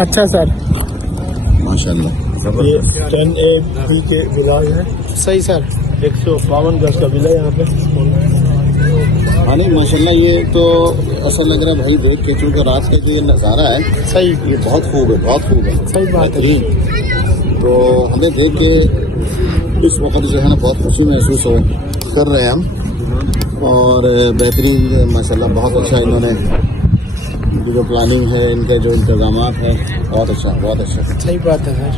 अच्छा सर, माशाल्लाह। ये 10A के विला है। सही सर, 152 गज का विला यहाँ पे। हाँ नहीं माशाल्लाह, ये तो ऐसा लग रहा है भाई देख के, क्योंकि रात का जो ये नज़ारा है सही, ये बहुत खूब है, बहुत खूब है। सही बात है। तो हमें देख के इस वक्त जो है ना बहुत खुशी महसूस कर रहे हैं हम। और बेहतरीन माशाल्लाह, बहुत अच्छा इन्होंने जो प्लानिंग है, इनके जो इंतजामात है, बहुत अच्छा, बहुत अच्छा। सही बात है सर।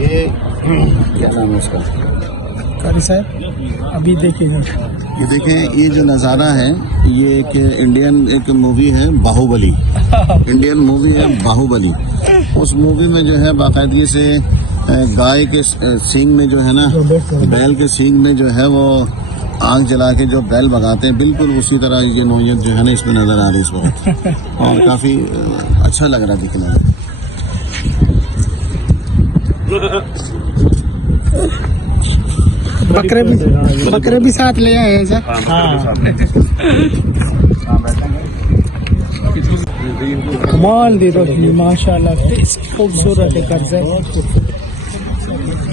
ये क्या नाम है इसका? कारी साहब, अभी देखिएगा, ये देखें, ये जो नज़ारा है ये एक इंडियन एक मूवी है बाहुबली। इंडियन मूवी है बाहुबली। उस मूवी में जो है बाकायदगी से गाय के सींग में जो है ना, बैल के सींग में जो है वो आग जला के जो बैल भगाते हैं, बिल्कुल उसी तरह ये नौयत जो है ना इसमें नज़र आ रही है इस वक्त। और काफ़ी अच्छा लग रहा है दिखने में। बकरे भी साथ ले आए हैं सर। हाँ, कमाल दी रोशनी माशाल्लाह, खूबसूरत है कर्ज,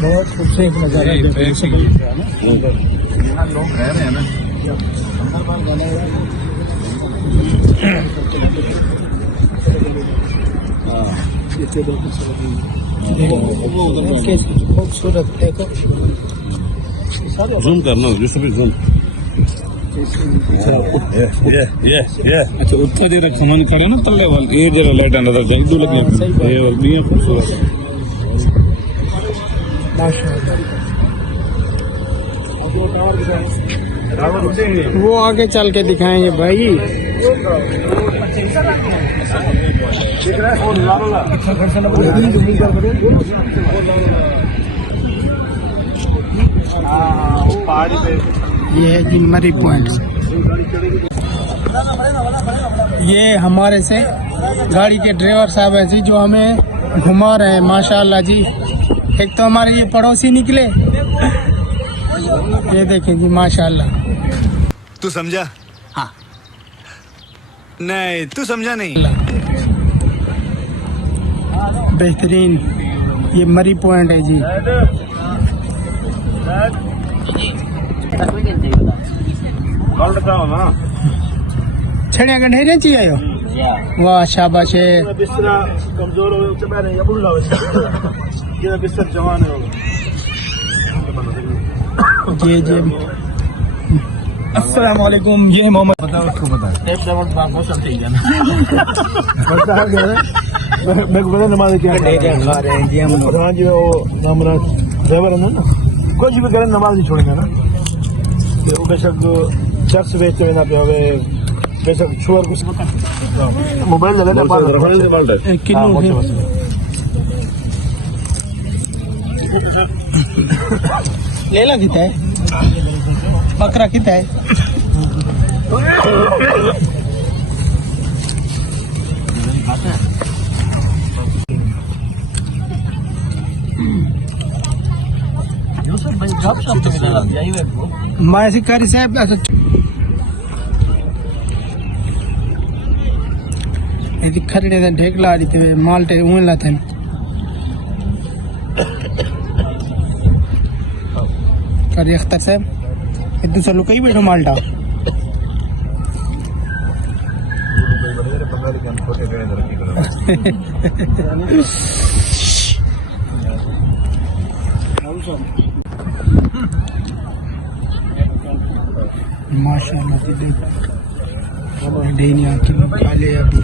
बहुत खूबसूरत नज़ारा। लोग रह रहे हैं ना, खूबसूरत देखो, जूम करना जूम। अच्छा उत्तर जरा सामान खड़े ना तल्ले वाले, ये जरा लाइट नजर जाए दो लगे, ये और भी खूबसूरत। वो आगे चल के दिखाएंगे भाई। ये है जी मरी पॉइंट। ये हमारे से गाड़ी के ड्राइवर साहब है जी, जो हमें घुमा रहे हैं माशाल्लाह जी। एक तो हमारे ये पड़ोसी निकले, ये देखें जी माशाल्लाह। तू समझा? हाँ। नहीं तू समझा नहीं। बेहतरीन ये मरी पॉइंट है जी। छड़िया गंढेरिया चाहिए हो? वाह शाबाश है। कमजोर जवान है। जी जी, अस्सलाम वालेकुम। ये मोहम्मद, बताओ उसको, बताओ नमाज क्या खा रहे हैं जी हम लोग। हाँ जी, वो हमारा ड्राइवर है ना, कुछ भी करें नमाज नहीं छोड़ेंगे ना। वो बेशक चर्च बेचते हुए ना पे होवे, बेशक छुअर कुछ मोबाइल ले लेना लेला कितना है? बकरा कितना है? मैं शिकारी साहब खरीदे ढेकला दी थे माल्टे उन लाते करी अख्तर साहब दूसरा लोग कहीं बैठो माल्टा। माशाल्लाह डेनिया की काले अभी।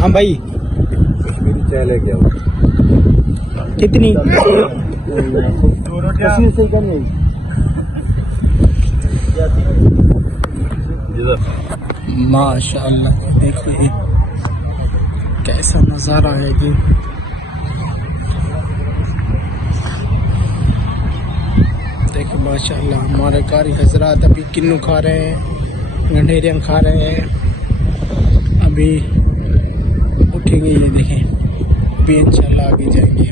हाँ भाई, चाय लेके आओ। कितनी? माशाल्लाह देखिए कैसा नज़ारा है ये। देखो माशाल्लाह, हमारे कारी हजरात अभी किन्नू खा रहे हैं, गंढेरियाँ खा रहे हैं, अभी उठेंगे। ये देखें, अभी इंशाल्लाह आगे जाएंगे।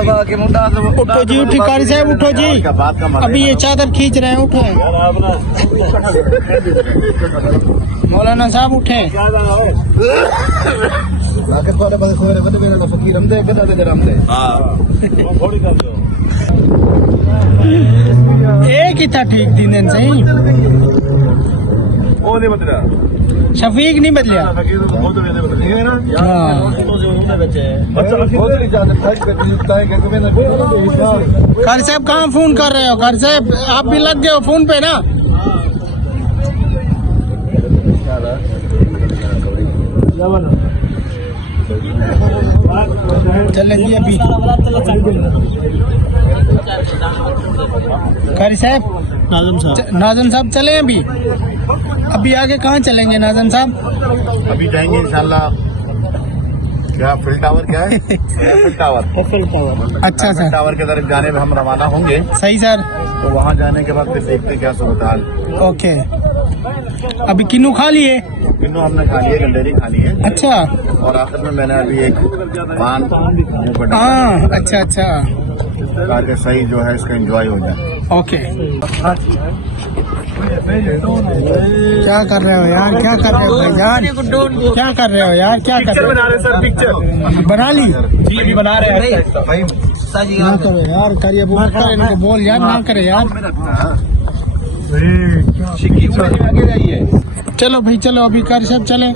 उठो जी, उठी कारी साहब, उठो जी। अभी ये चादर खींच रहे हैं, उठो। मौलाना साहब उठे। एक ही था ठीक दिन सही। शफीक नहीं बदलिया। हाँ। कारी साहब कहाँ फोन कर रहे हो? कारी साहब आप भी लग गए हो फोन पे ना। चलें जी अभी। कारी साहब, नाज़िम साहब चलें अभी आगे कहाँ चलेंगे नाज़िम साहब? अभी जाएंगे इंशाल्लाह। क्या फिल टावर क्या है? फिल टावर। अच्छा सर, टावर के तरफ जाने में हम रवाना होंगे। सही सर। तो वहाँ जाने के बाद फिर देखते क्या सूरत हाल। ओके। अभी किन्नू खा लिए? किन्नू हमने खा लिए, गंडेरी खा ली है। अच्छा। और आखिर में मैंने अभी एक पान मुंह पर डाला। हाँ, अच्छा ताकि सही जो है इसका एंजॉय हो जाए। ओके। क्या कर रहे हो यार? क्या कर रहे हो यार? क्या कर रहे हो यार? क्या कर रहे हो? बना रहे सर, पिक्चर बना ली? जी बना रहे हैं। ना करो यार, करिए मत करे, इनको बोल यार ना करे यार। चलो भाई चलो, अभी कारी साहब चलें।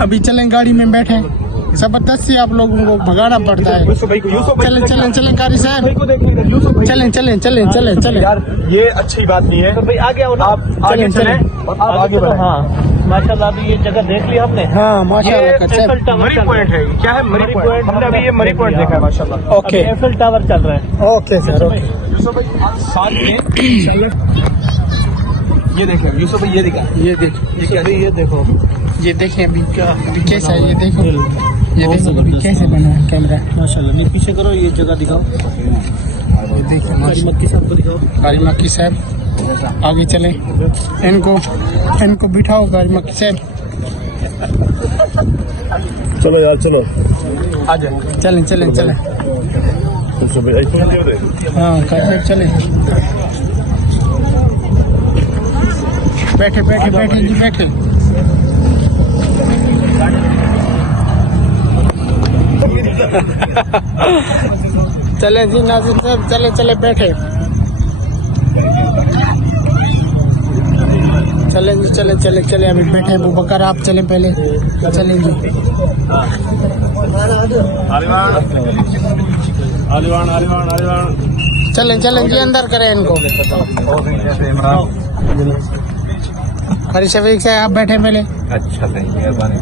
अभी चलें, गाड़ी में बैठे। जबरदस्ती आप लोगों को भगाना पड़ता है। चलें कारी साहब, चलें। यार ये अच्छी बात नहीं है। भाई आगे आओ, आप आगे चलें और आप आगे बढ़ें। हाँ माशाल्लाह, अभी ये जगह देख ली आपने? हाँ माशाल्लाह। मरी पॉइंट है, क्या है मरी पॉइंट? हमने अभी ये मरी पॉइंट देखा है माशाल्लाह। ओके, एफएल टावर चल रहा है। Okay sir, okay. साथ में ये देखें यूसुफ भाई, ये दिखा, ये देखो ये देखें अभी कैसा है, ये देखो अभी कैसे बना है कैमरा। माशाल्लाह। नहीं पीछे करो, ये जगह दिखाओ। ये देखिए मक्की साहब को दिखाओ। कारी मक्की साहब आगे चलें, इनको बिठाओ कारी मक्की साहब। चलो यार चलो, आ जाए। चलें। हाँ कारी साहब चलें। बैठे जी बैठे। चले जी नाज़िम साहब, चले बैठे। चले अभी बैठे। अबू बकर आप चले पहले, चलें जी। चलें जी, अंदर करें इनको। कारी शफीक साहब आप बैठे पहले। अच्छा, मेहरबानी।